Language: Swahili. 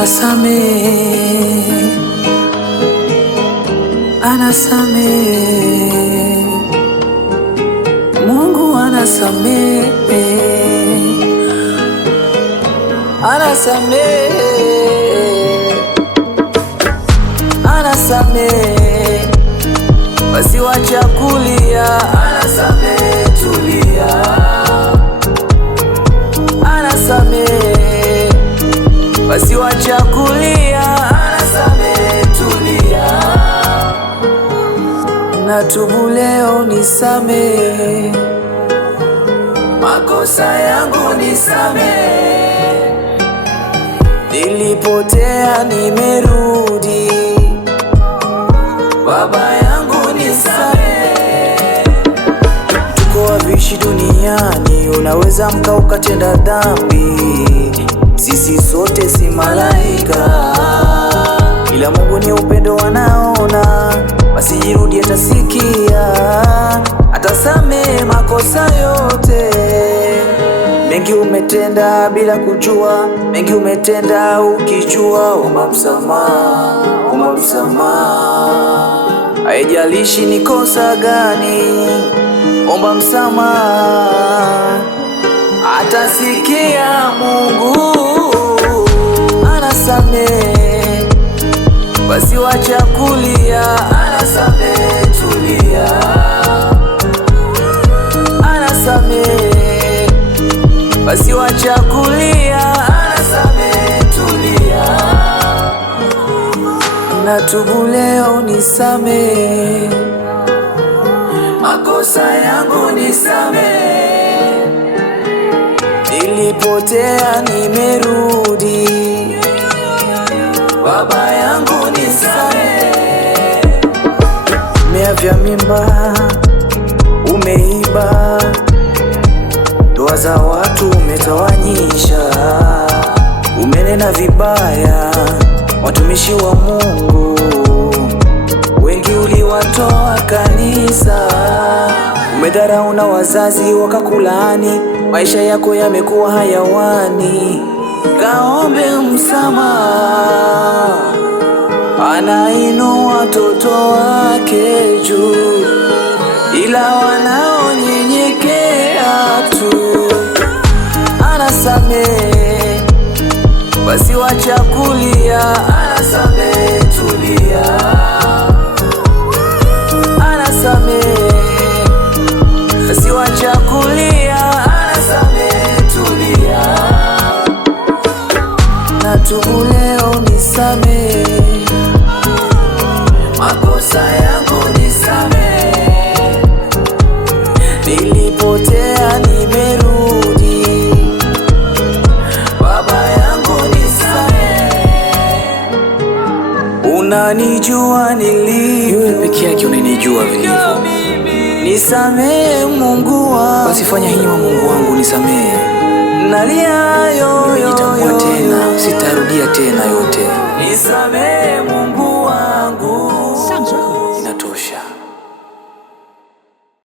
anasamehe, anasamehe, Mungu anasamehe, anasamehe, anasamehe, basi wacha kulia, anasamehe, tulia, anasamehe, basi wacha kulia, anasamehe, tulia, natubu leo, nisamehe, makosa yangu nisamehe, nilipotea nimerudi, Baba yangu nisamehe. Tuko wavishi duniani, unaweza mka ukatenda dhambi, sisi sote si malaika, ila Mungu ni upendo, anaona, basi jirudi, atasikia, atasamehe makosa yote. Mengi umetenda bila kujua, mengi umetenda ukijua, omba msamaha, omba msamaha, haijalishi ni kosa gani, omba msamaha, atasikia Mungu, anasamehe, basi wacha kulia, anasamehe, tulia, anasamehe, basi wacha kulia, anasamehe, tulia, natubu leo, nisamehe, makosa yangu nisamehe, nilipotea nimerudi, Baba yangu nisamehe. Umeavya mimba, umeiba, ndoa za watu umetawanyisha, umenena vibaya watumishi wa Mungu, wengi uliwatoa kanisa, umedharau na wazazi wakakulaani, maisha yako yamekuwa hayawani, kaombe msamaha, anainua watoto wake juu, ila wanaonyenyekea tu, anasamehe, basi wacha kulia, anasamehe, tulia, anasamehe, basi wacha kulia, anasamehe, tulia, natubu leo, nisamehe, makosa yangu nisamehe, nilipotea nimerudi, Baba yangu nisamehe. Unanijua nilivyo, wewe peke yake unanijua vilivyo, nisamehe Mungu wangu, basi fanya hima Mungu wangu, nisamehe, nalia yoyo, nitambua tena, sitarudia tena yote, nisamehe Mungu.